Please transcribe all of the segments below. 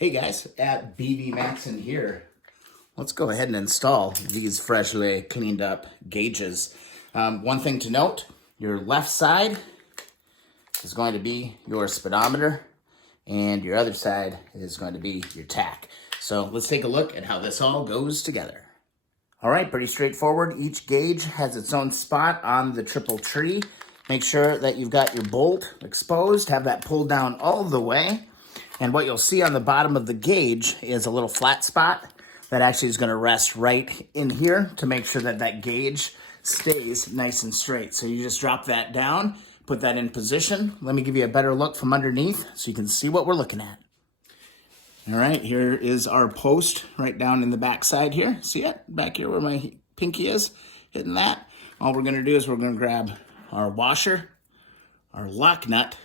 Hey guys, at BV Maxon here. Let's go ahead and install these freshly cleaned up gauges. One thing to note, your left side is going to be your speedometer and your other side is going to be your tack. So let's take a look at how this all goes together. All right, pretty straightforward. Each gauge has its own spot on the triple tree. Make sure that you've got your bolt exposed, have that pulled down all the way. And what you'll see on the bottom of the gauge is a little flat spot that actually is going to rest right in here to make sure that that gauge stays nice and straight. So you just drop that down, put that in position. Let me give you a better look from underneath so you can see what we're looking at. All right, here is our post right down in the back side here. See it? Back here where my pinky is, hitting that. All we're going to do is we're going to grab our washer, our lock nut,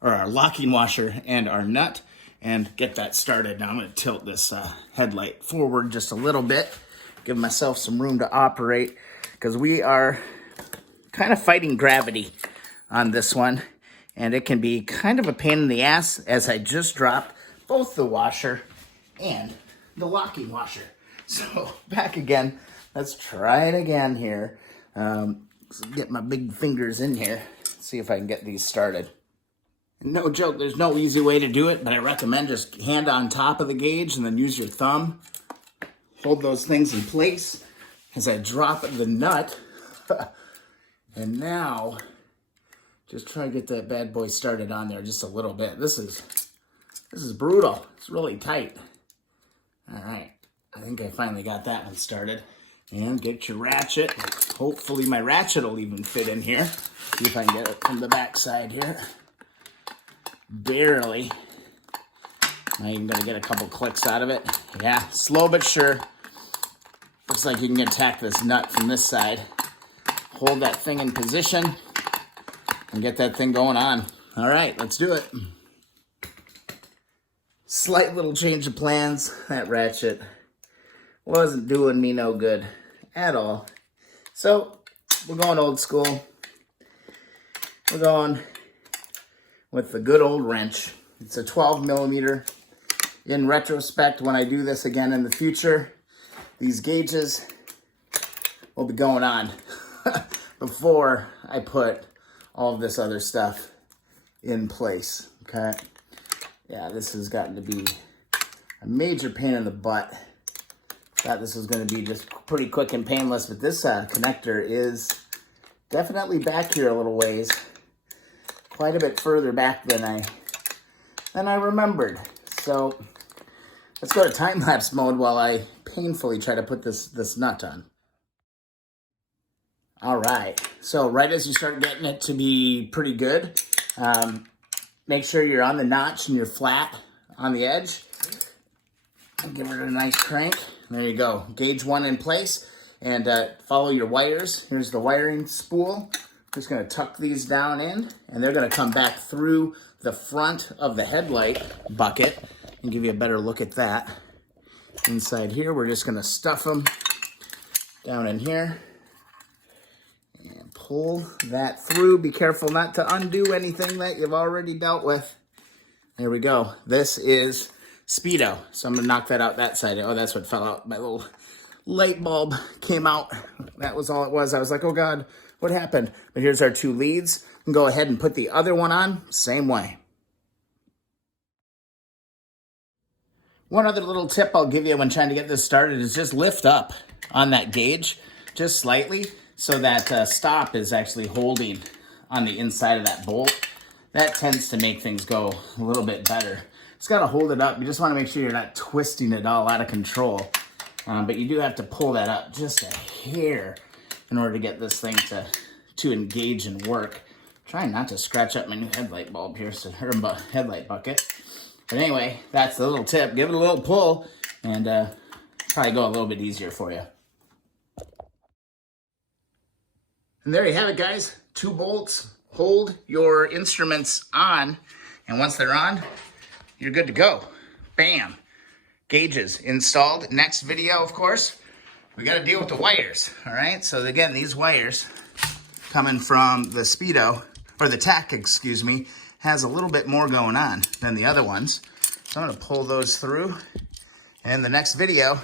or our locking washer and our nut, and get that started. Now I'm going to tilt this headlight forward just a little bit, give myself some room to operate, because we are kind of fighting gravity on this one, and it can be kind of a pain in the ass as I just dropped both the washer and the locking washer. So back again, let's try it again here. Get my big fingers in here, see if I can get these started. No joke, there's no easy way to do it, but I recommend just hand on top of the gauge and then use your thumb. Hold those things in place as I drop the nut. And now, just try to get that bad boy started on there just a little bit. This is brutal. It's really tight. All right, I think I finally got that one started. And get your ratchet. Hopefully my ratchet will even fit in here. See if I can get it from the back side here. Barely. Not even gonna get a couple clicks out of it. Yeah, slow but sure. Looks like you can attack this nut from this side. Hold that thing in position and get that thing going on. All right, let's do it. Slight little change of plans. That ratchet wasn't doing me no good at all. So we're going old school. We're going with the good old wrench. It's a 12 millimeter. In retrospect, when I do this again in the future, these gauges will be going on before I put all of this other stuff in place, okay? Yeah, this has gotten to be a major pain in the butt. Thought this was gonna be just pretty quick and painless, but this connector is definitely back here a little ways. Quite a bit further back than I remembered. So let's go to time-lapse mode while I painfully try to put this nut on. All right, so right as you start getting it to be pretty good, make sure you're on the notch and you're flat on the edge. And give it a nice crank. There you go, gauge one in place, and follow your wires. Here's the wiring spool. Just gonna tuck these down in, and they're gonna come back through the front of the headlight bucket and give you a better look at that. Inside here, we're just gonna stuff them down in here and pull that through. Be careful not to undo anything that you've already dealt with. There we go. This is Speedo. So I'm gonna knock that out that side. Oh, that's what fell out. My little light bulb came out. That was all it was. I was like, oh God, what happened? But here's our two leads. And go ahead and put the other one on, same way. One other little tip I'll give you when trying to get this started is just lift up on that gauge, just slightly, so that stop is actually holding on the inside of that bolt. That tends to make things go a little bit better. Just gotta hold it up. You just wanna make sure you're not twisting it all out of control. But you do have to pull that up just a hair in order to get this thing to engage and work. Trying not to scratch up my new headlight bulb here, or headlight bucket. But anyway, that's the little tip. Give it a little pull, and probably go a little bit easier for you. And there you have it, guys. 2 bolts. Hold your instruments on, and once they're on, you're good to go. Bam. Gauges installed. Next video, of course, we got to deal with the wires. All right. So again, these wires coming from the Speedo, or the tack, excuse me, has a little bit more going on than the other ones. So I'm going to pull those through. And the next video,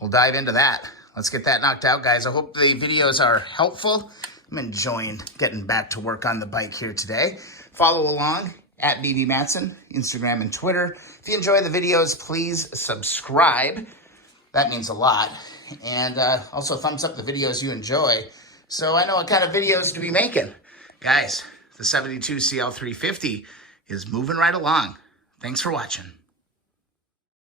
we'll dive into that. Let's get that knocked out, guys. I hope the videos are helpful. I'm enjoying getting back to work on the bike here today. Follow along at BB Matson, Instagram and Twitter. If you enjoy the videos, please subscribe. That means a lot. And also thumbs up the videos you enjoy so I know what kind of videos to be making. Guys, the 72 CL350 is moving right along. Thanks for watching.